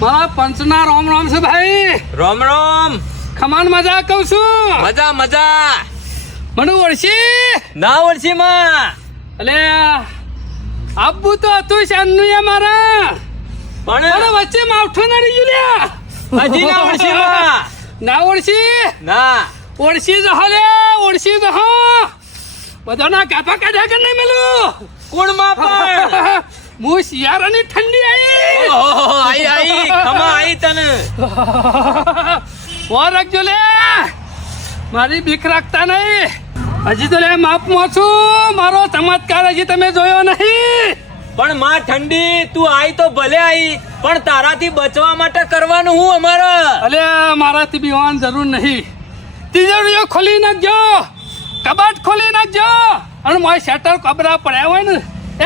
મારા પંચના રોમ રોમ છે ભાઈ. રોમ રોમ. ખમાન મજા કહું છું. મજા મજા. મને ઓળશી ના ઓળશી માં. અલે આબુ તો હતું શાનનું એ મારા પણ વચ્ચે માવઠું નડી ગયું લ્યા. હજી ના ઓળશી માં. ના ઓળશી ના ઓળશી જહો લે ઓળશી જહો બધાના કાપા કાઢ્યા કે નહીં મેલું કોણ માં પણ હું શિયાળાની ઠંડી આવી. ઓહો આઈ આઈ ખમા આઈ તને. ઓ રાખજો લે મારી બીક રાખતા નહીં. હજી તો લે માપમાં છું. મારો ચમત્કાર હજી તમે જોયો નહીં. પણ માં ઠંડી તું આઈ તો ભલે આઈ પણ તારાથી બચવા માટે કરવાનું હું અમારે. અલે મારાથી બીવાની જરૂર નહીં. તિજોરીઓ ખોલી નાખજો કબાટ ખોલી નાખજો અને મારા શટર કબરા પડ્યા હોય ને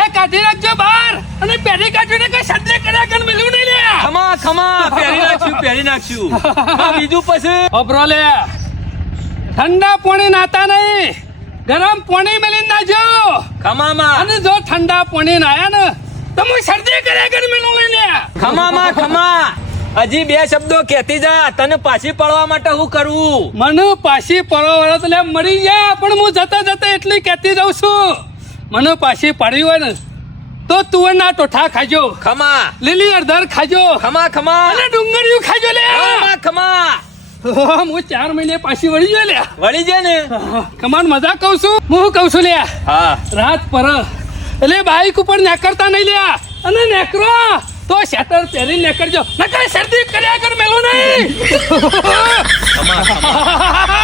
એ કાઢી નાખજો બહાર અને પેરી કાઢીને કઈ સદ્ય કર્યા કર મેલું નહીં લે. ખમા ખમા પહેરી નાખશું પહેરી નાખશું. હા, બીજું પછી અબરો લે ઠંડા પાણી નાતા નહીં ગરમ પાણી મેલી નાખજો. ખમામાં અને જો ઠંડા પાણી નાયા ને તો હું શરદી કર્યા કર મેલું નહીં લે. ખમામાં ખમા. હજી બે શબ્દો કહેતી જા તને પાછી પડવા માટે હું કરવું. મને પાછી પડવા તો લે મરી ગયા પણ હું જતા જતા એટલી કહેતી જાઉં છું મને પાછી પડી હોય ને તો તુવેરના ટોઠા ખાજો ખમા લીલી અડધર ખાજો ખમા ખમા અને ડુંગળીઓ ખાજો લે. ખમા ખમા. હું 4 મહિને પાછી વળી ગયો લે. વળી જાય ને. કમાન મજા કહું છું હું કહું છું લે હા રાત પર એટલે બાઈક ઉપર નેકરતા નહીં લે અને નેકરો તો શેટર પહેરી નેકરજો નકર શરદી કર્યા કર મેલું નહીં. ખમા ખમા.